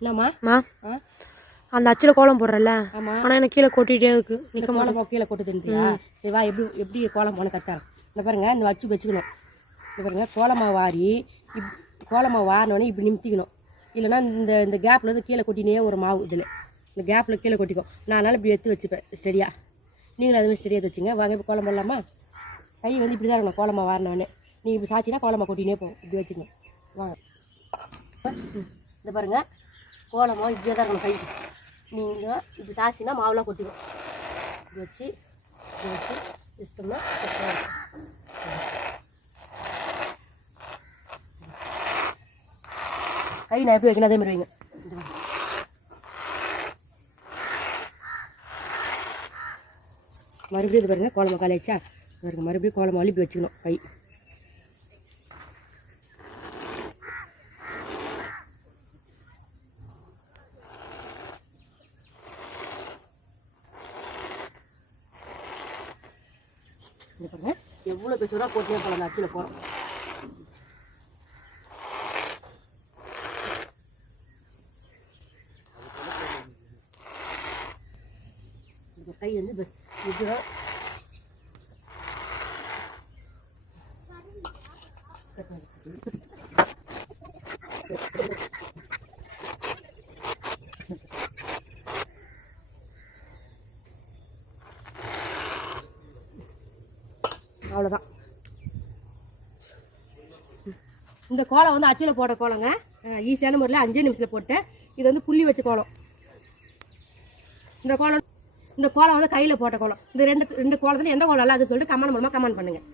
என்னம்மா அந்த அச்சில் கோலம் போடுறல ஆமா. ஆனால் எனக்கு கீழே கொட்டிகிட்டே இருக்கு. கோலம் போ- கீழே கொட்டு தின்றியா சரி வா எப்படி எப்படி கோலம் போன கட்டா இந்த பாருங்க இந்த வச்சு வச்சுக்கணும். இந்த பாருங்க கோலமாவை வாரி இப் கோலமாவை வாரினோடனே இப்படி நிமித்திக்கணும். இல்லைன்னா இந்த இந்த கேப்பில் வந்து கீழே கொட்டினே ஒரு மாவு இதில். இந்த கேப்பில் கீழே கொட்டிக்கும். நான் அதனால இப்படி எடுத்து வச்சுப்பேன் ஸ்டெடியாக நீங்களும் அதுமாதிரி ஸ்டெடியாக வச்சுங்க. வாங்க இப்போ கோலம் போடலாமா? கை வந்து இப்படி தான் இருக்கணும் கோலமா வாரினோடனே. நீங்கள் இப்படி சாச்சினா கோலமா கொட்டினே போகும். இப்படி வச்சுங்க வாங்க. இந்த பாருங்க கோலமா இப்படியே தான் இருக்கணும் கை. நீங்கள் இப்படி சாச்சினா மாவுலாம் கொட்டிடும் இப்படி வச்சு இப்படி வச்சு இஷ்டம்னா கை நான் எப்படி வைக்கணும் அதே மாதிரி வைங்க. மறுபடியும் இது பாருங்க கோலமாக காலி வச்சா பாருங்க மறுபடியும் கோலமாக அழுப்பி வச்சுக்கணும் கை. இது பாருங்க. எவ்வளோ பேசுகிறா போட்டுனே போகலாம் அந்த அச்சில் போகிறோம் இந்த கை வந்து இப்ப இதுதான் அவ்வளோதான் இந்த கோலம் வந்து அச்சில் போட்ட கோலங்க. ஈஸியான முறையில் அஞ்சே நிமிஷத்தில் போட்டேன் இது வந்து புள்ளி வச்ச கோலம். இந்த கோலம் இந்த கோலம் வந்து கையில் போட்ட கோலம். இந்த ரெண்டு ரெண்டு கோலத்தில் எந்த கோலம் நல்லா சொல்லிட்டு கமெண்ட் மூலமாக கமெண்ட் பண்ணுங்கள்